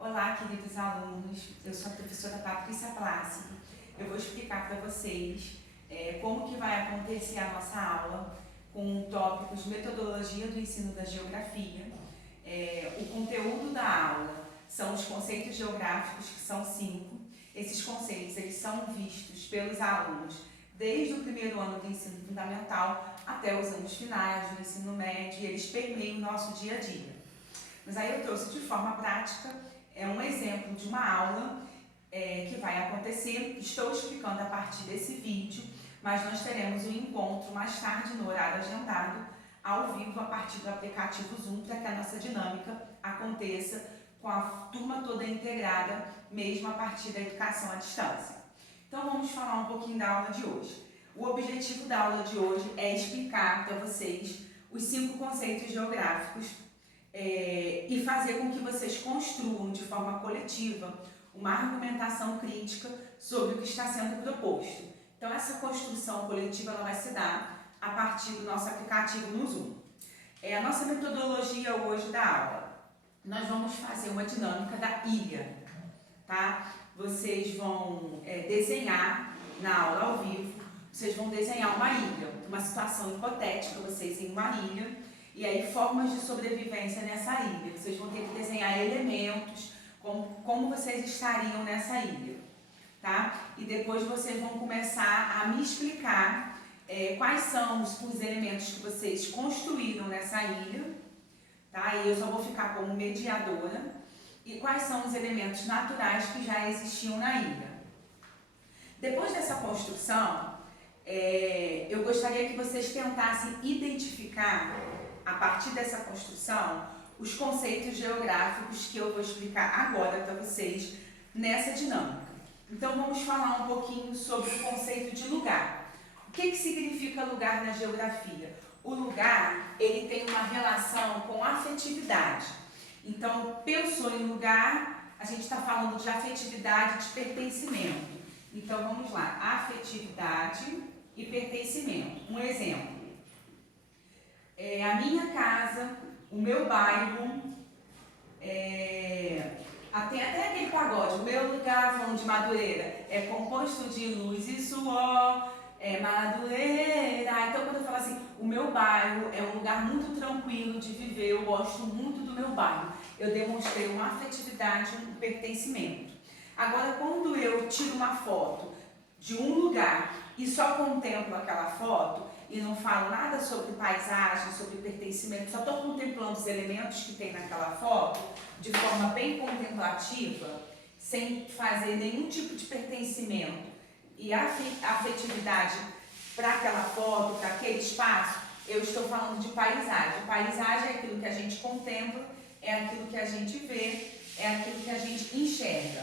Olá, queridos alunos, eu sou a professora Patrícia Plácido. Eu vou explicar para vocês como que vai acontecer a nossa aula com tópicos metodologia do ensino da geografia. O conteúdo da aula são os conceitos geográficos, que são 5. Esses conceitos eles são vistos pelos alunos desde o primeiro ano do ensino fundamental até os anos finais do ensino médio, e eles permeiam o nosso dia a dia. Mas aí eu trouxe de forma prática um exemplo de uma aula que vai acontecer. Estou explicando a partir desse vídeo, mas nós teremos um encontro mais tarde no horário agendado, ao vivo, a partir do aplicativo Zoom, para que a nossa dinâmica aconteça com a turma toda integrada, mesmo a partir da educação à distância. Então vamos falar um pouquinho da aula de hoje. O objetivo da aula de hoje é explicar para vocês os 5 conceitos geográficos e fazer com que vocês construam de forma coletiva uma argumentação crítica sobre o que está sendo proposto. Então essa construção coletiva ela vai se dar a partir do nosso aplicativo no Zoom. A nossa metodologia hoje da aula, nós vamos fazer uma dinâmica da ilha, tá? Vocês vão desenhar na aula ao vivo, vocês vão desenhar uma ilha, uma situação hipotética, vocês em uma ilha, e aí formas de sobrevivência nessa ilha. Vocês vão ter que desenhar elementos, como vocês estariam nessa ilha, tá? E depois vocês vão começar a me explicar quais são os elementos que vocês construíram nessa ilha, tá? E eu só vou ficar como mediadora. E quais são os elementos naturais que já existiam na ilha. Depois dessa construção, eu gostaria que vocês tentassem identificar, a partir dessa construção, os conceitos geográficos que eu vou explicar agora para vocês nessa dinâmica. Então vamos falar um pouquinho sobre o conceito de lugar. O que significa lugar na geografia? O lugar, ele tem uma relação com afetividade. Então, pensou em lugar, a gente está falando de afetividade, de pertencimento. Então vamos lá, afetividade e pertencimento. Um exemplo. A minha casa, o meu bairro, tem até aquele pagode, o meu lugar, falando de Madureira, é composto de luz e suor, Madureira. Então quando eu falo assim, o meu bairro é um lugar muito tranquilo de viver, eu gosto muito do meu bairro. Eu demonstrei uma afetividade, um pertencimento. Agora quando eu tiro uma foto de um lugar e só contemplo aquela foto, e não falo nada sobre paisagem, sobre pertencimento, só estou contemplando os elementos que tem naquela foto, de forma bem contemplativa, sem fazer nenhum tipo de pertencimento e afetividade para aquela foto, para aquele espaço, eu estou falando de paisagem. Paisagem é aquilo que a gente contempla, é aquilo que a gente vê, é aquilo que a gente enxerga.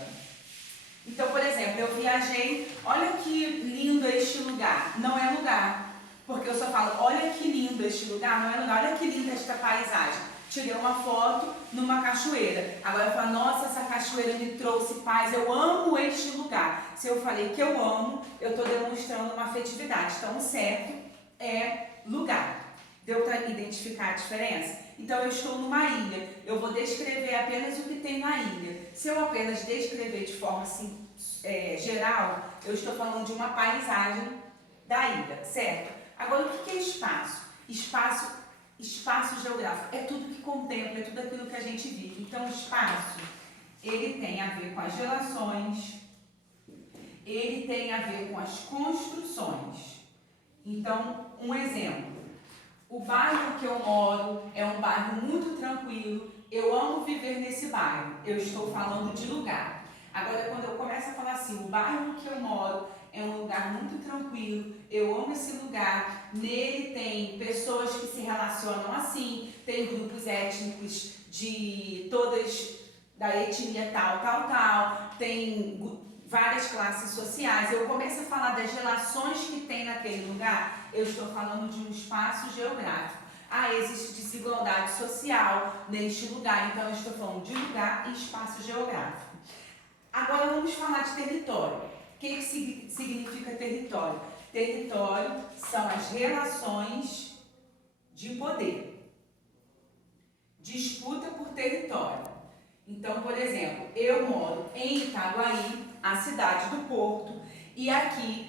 Então, por exemplo, eu viajei, olha que lindo este lugar, não é lugar. Porque eu só falo, olha que lindo este lugar, não é lugar, olha que linda esta paisagem. Tirei uma foto numa cachoeira. Agora eu falo, nossa, essa cachoeira me trouxe paz, eu amo este lugar. Se eu falei que eu amo, eu estou demonstrando uma afetividade. Então o certo é lugar. Deu para identificar a diferença? Então eu estou numa ilha, eu vou descrever apenas o que tem na ilha. Se eu apenas descrever de forma assim, geral, eu estou falando de uma paisagem da ilha, certo? Agora, o que é espaço? Espaço geográfico é tudo que contempla, é tudo aquilo que a gente vive. Então, o espaço, ele tem a ver com as relações, ele tem a ver com as construções. Então, um exemplo. O bairro que eu moro é um bairro muito tranquilo, eu amo viver nesse bairro. Eu estou falando de lugar. Agora, quando eu começo a falar assim, o bairro que eu moro é um lugar muito tranquilo, eu amo esse lugar, nele tem pessoas que se relacionam assim, tem grupos étnicos de todas, da etnia tal, tem várias classes sociais. Eu começo a falar das relações que tem naquele lugar, eu estou falando de um espaço geográfico. Existe desigualdade social neste lugar, então eu estou falando de lugar e espaço geográfico. Agora vamos falar de território. O que significa território? Território são as relações de poder. Disputa por território. Então, por exemplo, eu moro em Itaguaí, a cidade do Porto, e aqui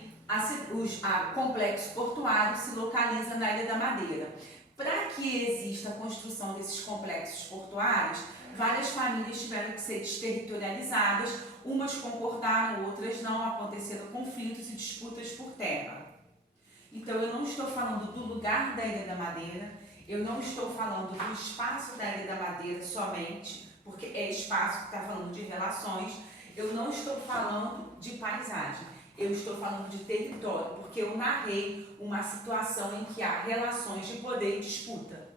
o complexo portuário se localiza na Ilha da Madeira. Para que exista a construção desses complexos portuários, várias famílias tiveram que ser desterritorializadas, umas concordaram, outras não, aconteceram conflitos e disputas por terra. Então, eu não estou falando do lugar da Ilha da Madeira, eu não estou falando do espaço da Ilha da Madeira somente, porque é espaço que está falando de relações, eu não estou falando de paisagem, eu estou falando de território, porque eu narrei uma situação em que há relações de poder e disputa.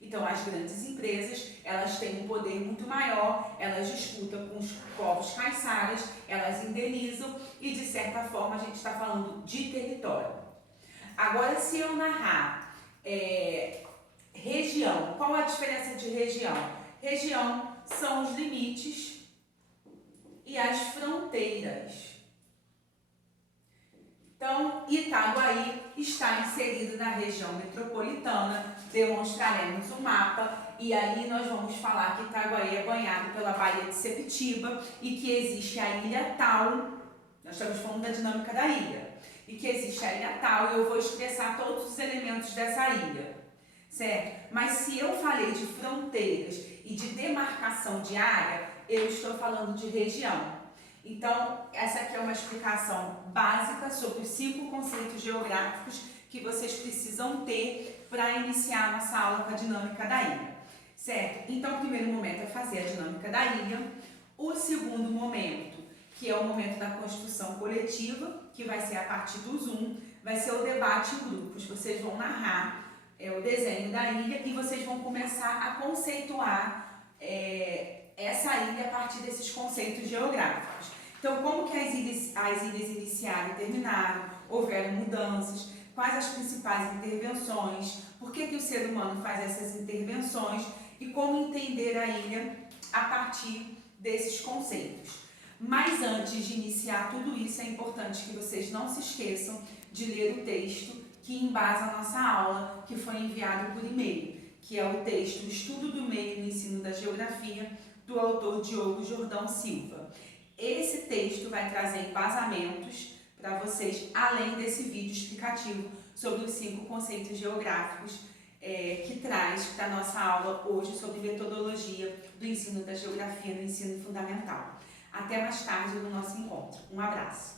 Então, as grandes empresas, elas têm um poder muito maior, elas disputam com os povos caiçaras, elas indenizam e, de certa forma, a gente está falando de território. Agora, se eu narrar região, qual a diferença de região? Região são os limites e as fronteiras. Então, Itaguaí está inserido na região metropolitana, demonstraremos um mapa e aí nós vamos falar que Itaguaí é banhado pela Baía de Sepetiba e que existe a ilha tal, nós estamos falando da dinâmica da ilha, e que existe a ilha tal e eu vou expressar todos os elementos dessa ilha, certo? Mas se eu falei de fronteiras e de demarcação de área, eu estou falando de região. Então, essa aqui é uma explicação básica sobre os 5 conceitos geográficos que vocês precisam ter para iniciar a nossa aula com a dinâmica da ilha, certo? Então, o primeiro momento é fazer a dinâmica da ilha. O segundo momento, que é o momento da construção coletiva, que vai ser a partir do Zoom, vai ser o debate em grupos. Vocês vão narrar o desenho da ilha e vocês vão começar a conceituar essa ilha a partir desses conceitos geográficos. Então, como que as ilhas iniciaram e terminaram, houveram mudanças, quais as principais intervenções, por que o ser humano faz essas intervenções e como entender a ilha a partir desses conceitos. Mas antes de iniciar tudo isso, é importante que vocês não se esqueçam de ler o texto que embasa a nossa aula, que foi enviado por e-mail, que é o texto Estudo do Meio no Ensino da Geografia, do autor Diogo Jordão Silva. Esse texto vai trazer embasamentos para vocês, além desse vídeo explicativo sobre os 5 conceitos geográficos que traz para a nossa aula hoje sobre metodologia do ensino da geografia no ensino fundamental. Até mais tarde no nosso encontro. Um abraço!